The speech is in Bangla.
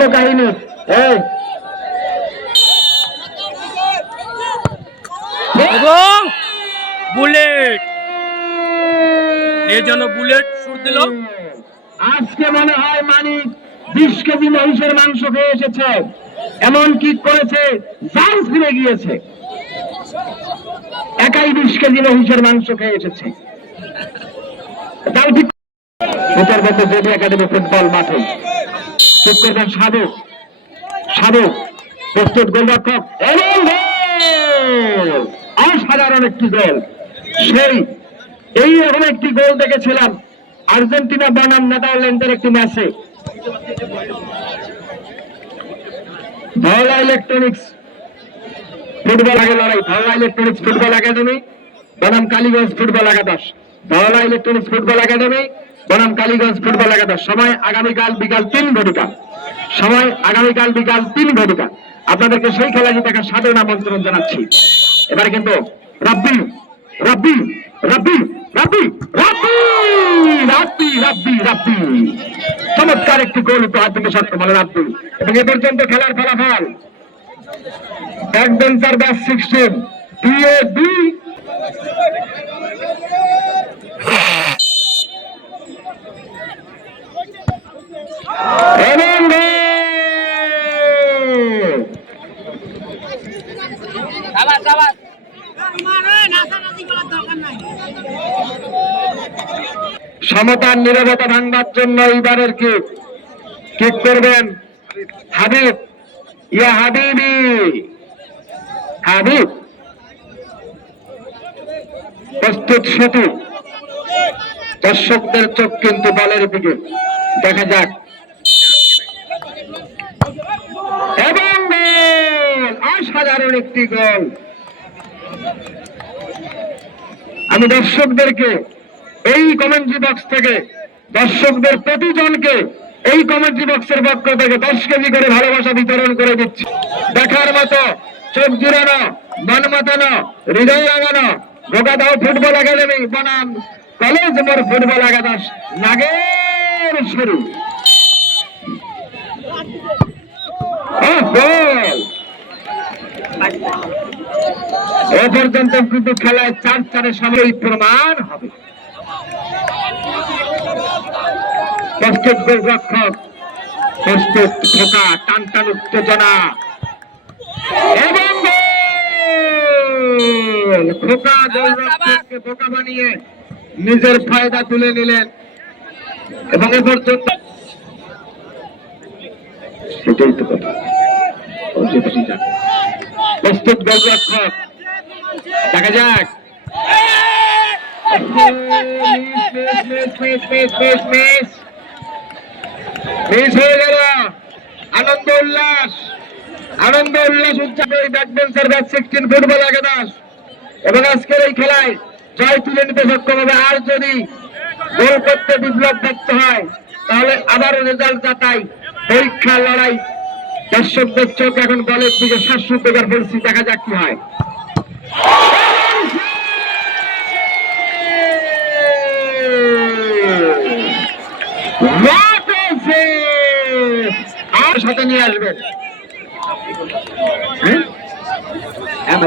চাঞ্চল্য কাহিনী। এবং বুলেট এজন্য বুলেট শুট দিল। আজকে মনে হয় মানিক 20 কেজি মহিষের মাংস খেয়ে এসেছে, এমন কি করেছে জাল ফিরে গিয়েছে, একাই 20 কেজি মহিষের মাংস খেয়ে এসেছে। বিচারপতি জেবি একাডেমি ফুটবল মাঠে ঠিক করবেন সাধু। সাধু প্রস্তুত, গোলরক্ষক এবং অসাধারণ একটি গোল। সেই এইরকম একটি গোল দেখেছিলাম আর্জেন্টিনা বনাম নেদারল্যান্ডের একটি ম্যাচে। ধওলা ইলেকট্রনিক্স ফুটবল আগে লড়াই, ধওলা ইলেকট্রনিক্স ফুটবল একাডেমি বনাম কালীগঞ্জ ফুটবল একাদশ। ধওলা ইলেকট্রনিক্স ফুটবল একাডেমি বনাম কালীগঞ্জ ফুটবল একাদশ। সময় আগামীকাল বিকাল 3 ঘটিকা। সময় আগামীকাল বিকাল 3 ঘটিকা। আপনাদেরকে সেই খেলাটি দেখার সাদর আমন্ত্রণ জানাচ্ছি। এবারে কিন্তু রাব্বি রাব্বি রাব্বি রাব্বি রাব্বি রাব্বি রাব্বি রাব্বি চমৎকার একটি গোল উপহার দিতে সক্ষম হলো রাব্বি। এবং এ পর্যন্ত খেলার ফলাফল ব্যাকবেঞ্চার ব্যাচ 16 2-2 সমতার নীরবতা ভাঙবার জন্য এইবারের কিক করবেন হাবিব। ইয়া হাবিবি হাবিব প্রস্তুত সেতু। দর্শকদের চোখ কিন্তু বলের দিকে, দেখা যাক। এবং গোল, অসাধারণ একটি গোল। আমি দর্শকদেরকে এই কমেন্ট্রি বক্স থেকে, দর্শকদের প্রতিজনকে এই কমেন্ট্রি বক্সের পক্ষ থেকে 10 কেজি করে ভালোবাসা বিতরণ করে দিচ্ছি। দেখার মতো, চোখ জুড়ানো, মন মাতানো, হৃদয় লাগানো গোগাদাও ফুটবল একাডেমি বনাম কলেজ মোড় ফুটবল একাদশ নাগের শুরু। এ পর্যন্ত কিন্তু খেলায় 4-4 সময় প্রমাণ হবে। প্রস্তুত গোলরক্ষক, প্রস্তুত খোকা, টান টান উত্তেজনা এবং খোকা গোলরক্ষককে বোকা বানিয়ে নিজের ফায়দা তুলে নিলেন। এবং এ পর্যন্ত সেটাই তো কথা। প্রস্তুত গোলরক্ষক, দেখা যাক। মিস হয়ে গেল। আনন্দ উল্লাস উদযাপন ব্যাকবেঞ্চার ব্যাচ 16 ফুটবল একাদশ। এবং আজকের এই খেলায় জয় তুলে নিতে সক্ষম হবে। আর যদি গোল করতে বিপ্লব দেখতে হয় তাহলে আবারও রেজাল্ট যাচাই, পরীক্ষা, লড়াই। দর্শকদের চোখ এখন বলের দিকে শ্বাসরুদ্ধ করার পরিস্থিতি, দেখা যাক কি হয়। আর সাথে নিয়ে আসবেন। হ্যাঁ